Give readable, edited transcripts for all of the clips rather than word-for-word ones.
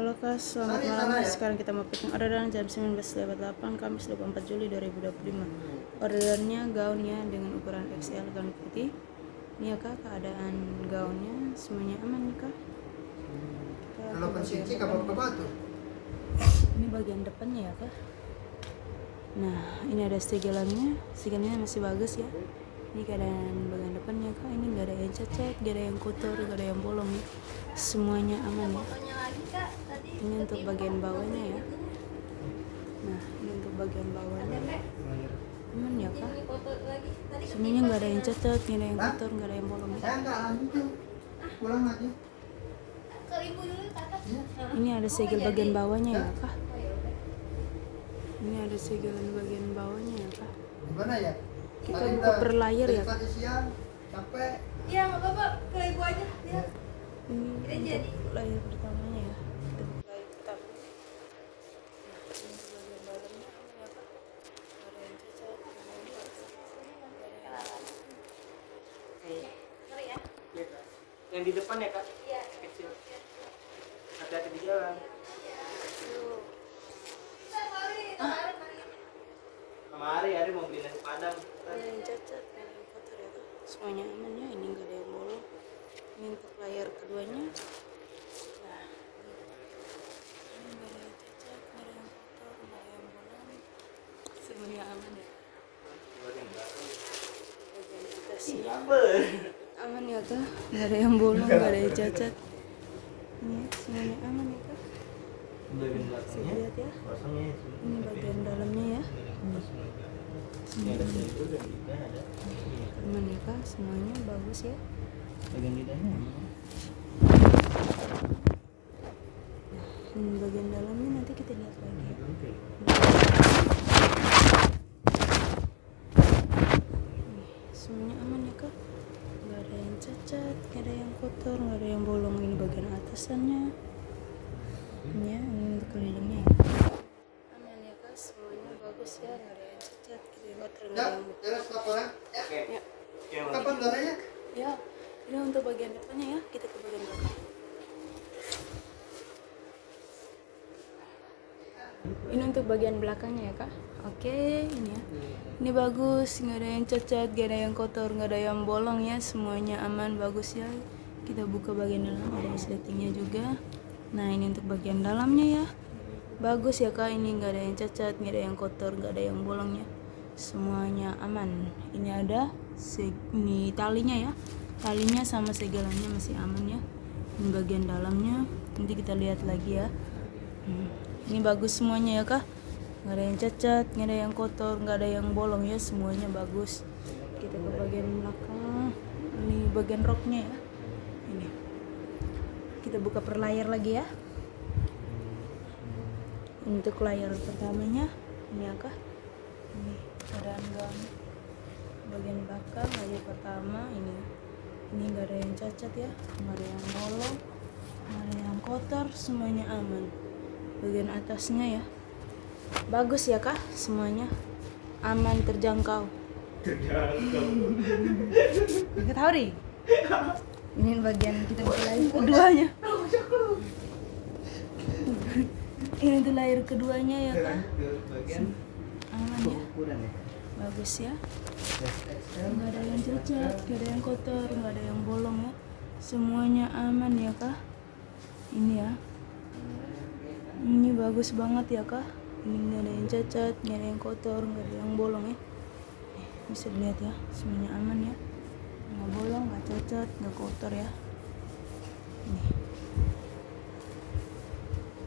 Halo Kak, selamat malam. Sekarang kita mau packing orderan jam 19.08 Kamis 24 Juli 2025. Orderannya gaunnya dengan ukuran XL, gaun putih. Ini ya Kak, keadaan gaunnya semuanya aman nih Kak. Kalau pencuci apa tuh? Ini bagian depannya ya Kak. Nah, ini ada segelannya. Segelannya masih bagus ya. Ini keadaan bagian depannya Kak. Ini nggak ada yang cacat, nggak ada yang kotor, nggak ada yang bolong ya. Semuanya aman ya. Ini untuk bagian bawahnya ya. Nah, ini untuk bagian bawahnya aman ya Kak. Semuanya nggak ada yang cacat, nggak ada yang kotor, nggak ada yang bolong ya. Saya nggak lanjut, pulang aja. Ini ada segel bagian bawahnya ya Kak. Ini ada segelan bagian bawahnya ya Kak. Gimana ya? Kita buka per layer ya Kak. Siang capek. Iya nggak apa-apa, ke ibu aja ya. Ini untuk layer pertamanya ya. Kita buka layer pertama. Yang di depan ya Kak? Iya. Kecil. Hati-hati di jalan. Hari mau beli nasi padang. Ada yang cacat, ada yang kotor ya Kak. Semuanya aman ya. Ini nggak ada yang bolong. Ini untuk layer keduanya. Nah, ini nggak ada yang cacat, nggak ada yang kotor, nggak ada yang bolong. Semuanya aman ya. Bagian atasnya aman ya Kak. Nggak ada yang bolong, nggak ada yang cacat. Ini semuanya aman ya Kak. Bagian Bisa belakangnya lihat ya. kosongnya. Ini bagian dalamnya ya. Ini ada itu dan kita ada. Aman ya Kak, semuanya bagus ya. Bagian lidahnya. Ini bagian dalamnya nanti kita lihat lagi ya. Semuanya aman ya Kak. Nggak ada yang cacat, nggak ada yang kotor, nggak ada yang bolong. Ini bagian atasannya. Ini ya, ini untuk kelilingnya ya. Aman ya Kak, semuanya bagus ya. Nggak ada yang cacat, nggak ada yang kotor, nggak Ya, ada yang bolong. terus laporan. Ya. Kapan darahnya? Ya, ini untuk bagian depannya ya. Kita ke bagian belakang. Ini untuk bagian belakangnya ya Kak. Oke, ini ya. Ini bagus, nggak ada yang cacat, nggak ada yang kotor, nggak ada yang bolong ya. Semuanya aman, bagus ya. Kita buka bagian dalam, ada resletingnya juga. Nah, ini untuk bagian dalamnya ya. Bagus ya Kak, ini nggak ada yang cacat, nggak ada yang kotor, nggak ada yang bolong ya. Semuanya aman. Ini ada ini talinya ya. Talinya sama segelannya masih aman ya. Ini bagian dalamnya. Nanti kita lihat lagi ya. Ini bagus semuanya ya Kak. Nggak ada yang cacat, nggak ada yang kotor, nggak ada yang bolong ya. Semuanya bagus. Kita ke bagian belakang. Ini bagian roknya ya. Ini. Kita buka per layer lagi ya. Untuk layer pertamanya ini ya Kak. Ini keadaan gaun bagian belakang layer pertama ini ya. Ini nggak ada yang cacat ya, nggak ada yang bolong, nggak ada yang kotor, semuanya aman. Bagian atasnya ya bagus ya Kak, semuanya aman, terjangkau. Nggak tahu nih. Ini bagian kita buka layer keduanya. Ini tuh layer keduanya ya Kak. Aman ya, bagus ya. Nggak ada yang cacat, nggak ada yang kotor, nggak ada yang bolong ya. Semuanya aman ya Kak. Ini ya. Ini bagus banget ya Kak. Ini nggak ada yang cacat, nggak ada yang kotor, nggak ada yang bolong ya. Bisa dilihat ya, semuanya aman ya. Nggak bolong, nggak cacat, nggak kotor ya. Nih.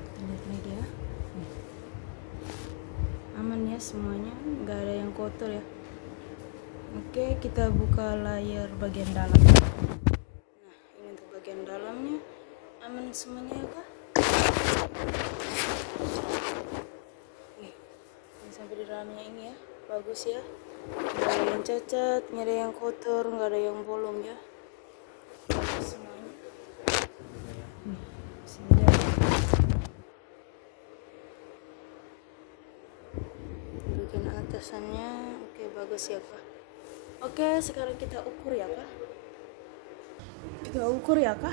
Kita lihat lagi ya. Nih. Aman ya semuanya, nggak ada yang kotor ya. Oke, kita buka layar bagian dalam. Nah, ini untuk bagian dalamnya aman semuanya ya Kak. Nih, ini sampai di dalamnya ini ya, bagus ya. Nggak ada yang cacat, nggak ada yang kotor, nggak ada yang bolong ya. Bagus semuanya. Nih, bisa dilihat. Bagian atasannya, oke bagus ya Kak. Oke, sekarang kita ukur ya Kak. Kita ukur ya Kak.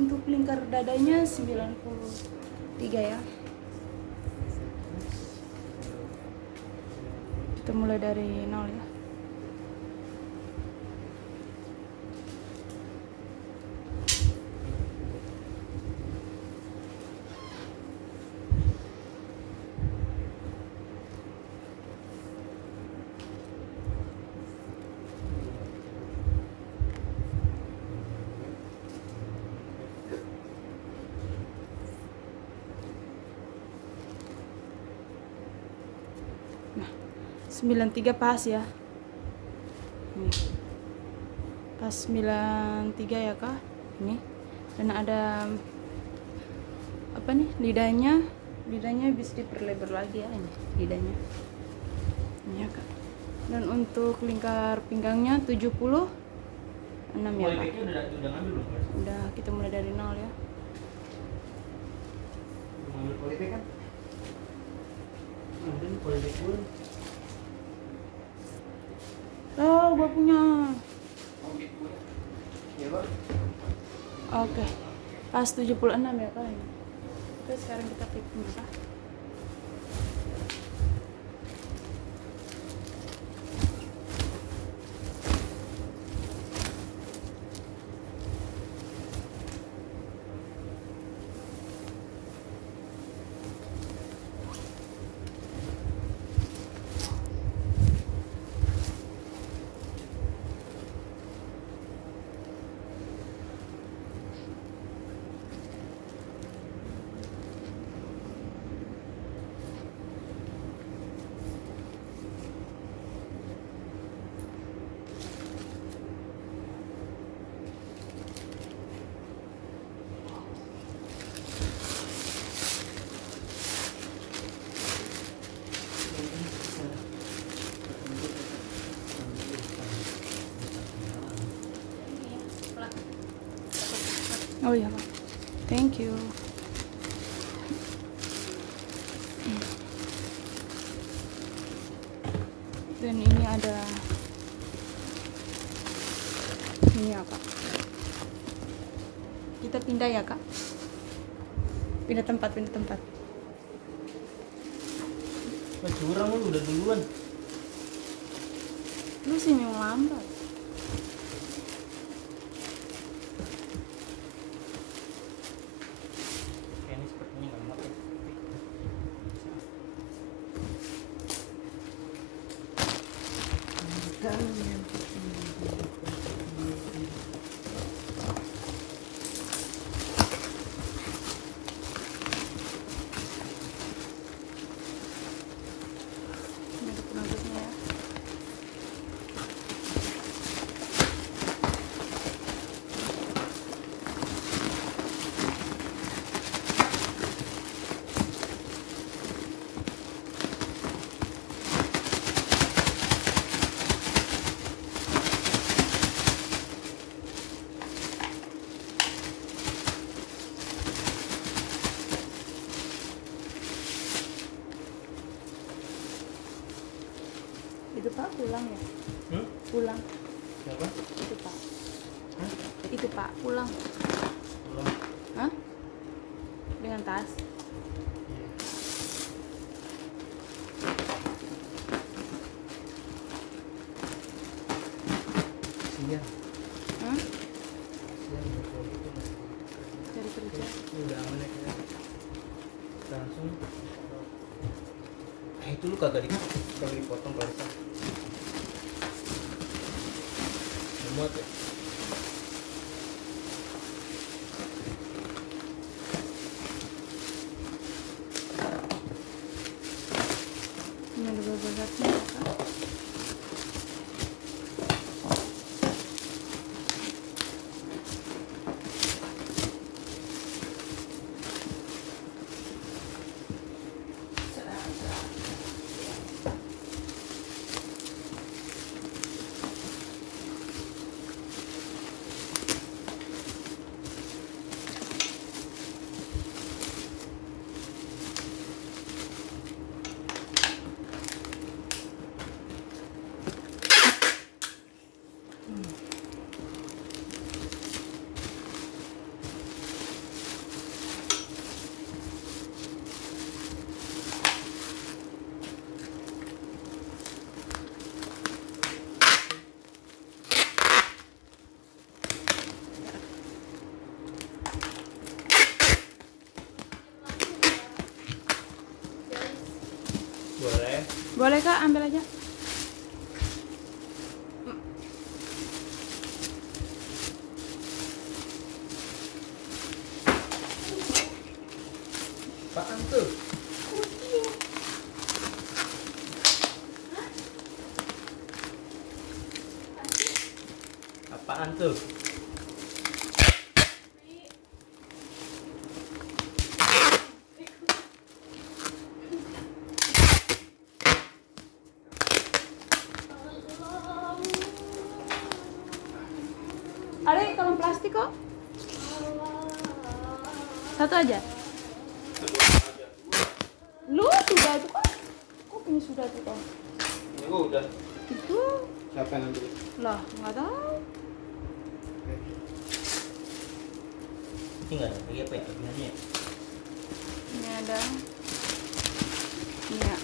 Untuk lingkar dadanya 93 ya. Kita mulai dari 0 ya. Nah, 93 pas ya. Nih. Pas 93 ya kak. Ini. Dan ada apa nih? Lidahnya bisa diperlebar lagi ya ini lidahnya. Ini ya kak. Dan untuk lingkar pinggangnya 76 ya kak. Udah ngambil belum? Mas? Udah, kita mulai dari 0 ya. Udah ngambil polybag kan? Mungkin polybag pun. Oh, gua punya. Ya Pak. Oke. Pas 76 ya kak ini. Oke, sekarang kita klik dulu kak. Oh iya Pak. Thank you. Dan ini ada ini ya Kak. Kita pindah ya Kak. Pindah tempat. Mas curang lu udah duluan. Lu sini yang lambat. Ini sepertinya nggak mau. Ini ada penunjuknya ya. Itu Pak pulang ya? Pulang. Siapa? Itu Pak. Hah? Itu Pak pulang. Belum. Hah? Dengan tas. Siang. Hah? Siang kalau gitu masih. Cari kerja. Ini udah aman ya kayaknya. Langsung. Itu lu kagak dipotong kalau bisa. Muat ya. Ini ada beberapa ya Kak. Boleh Kak, ambil aja. Apaan tuh? Apaan tuh? Ada kalung plastik kok. Satu aja. Lu sudah itu kan? Kok ini sudah tuh kok? Ini gua udah. Itu Siapa yang ngambil? lah nggak tahu. Ini nggak ada lagi apa ya lebihannya? Ini ada. Ini ya.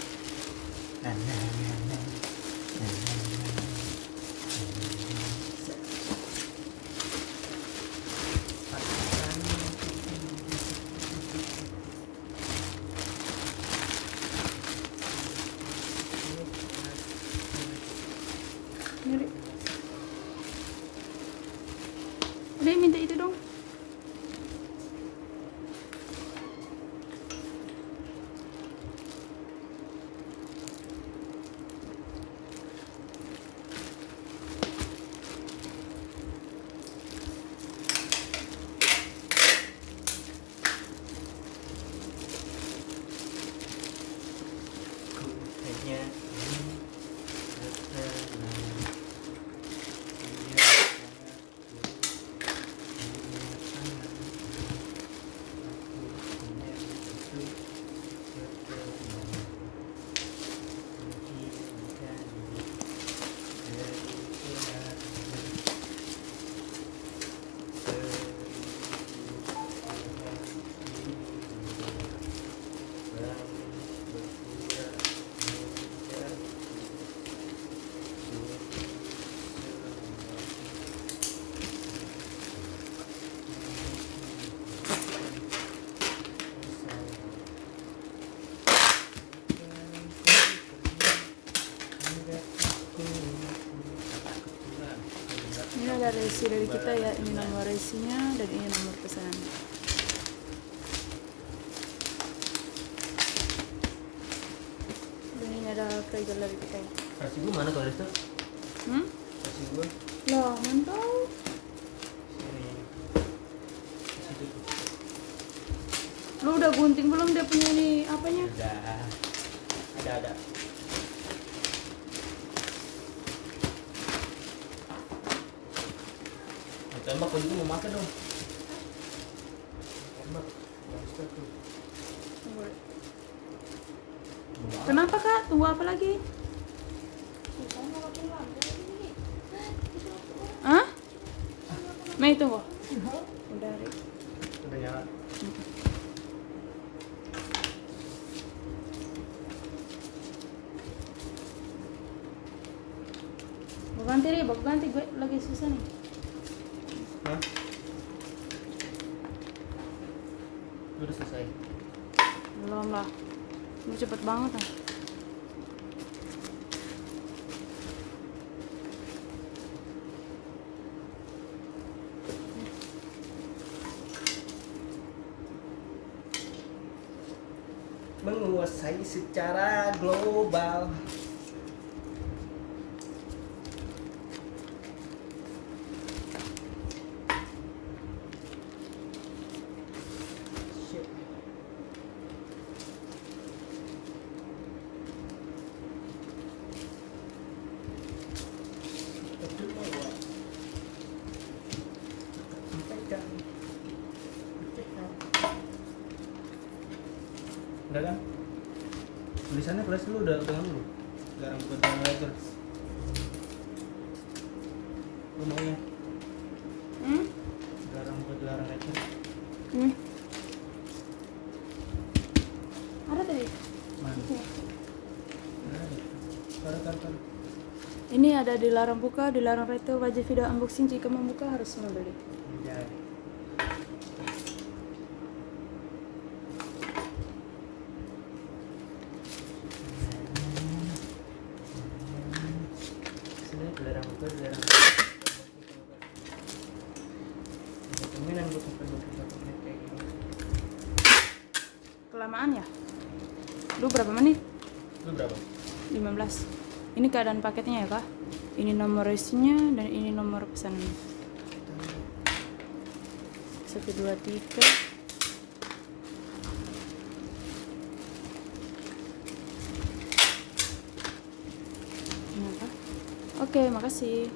Ini. Udah minta itu dong. Ini ada resi dari kita ya, ini nomor resinya dan ini nomor pesanan. Dan ini ada keluarga dari kita ya. Kasih gua mana kalau itu? Kasih gua. Loh, mantap. Sini. Situ tuh. Lu udah gunting belum dia punya ini apanya? Udah. Ada. Tembak kau juga mau makan dong. Tembak. Basta tuh. Kenapa Kak? Tunggu apa lagi? Hah? Mei tunggu. Udah Rik. Udah nyala. Bawa ganti gue lagi susah nih. Hah? Udah selesai. Belum lah. Lu cepet banget ah. Menguasai secara global. Shit. Udah kan? Tulisannya kelas dulu udah dulu. Garang bukan garang letter. Lu mau ya? Garang bukan garang letter. Ada tadi. Mana? Taruh. Ini ada dilarang buka, dilarang retail, wajib video unboxing. Jika membuka harus membeli. Jadi. kelamaan ya? Lu berapa menit? Lu berapa? 15. Ini keadaan paketnya ya kak. Ini nomor isinya dan ini nomor pesanannya. 1, 2, 3. Ini apa? Oke, makasih.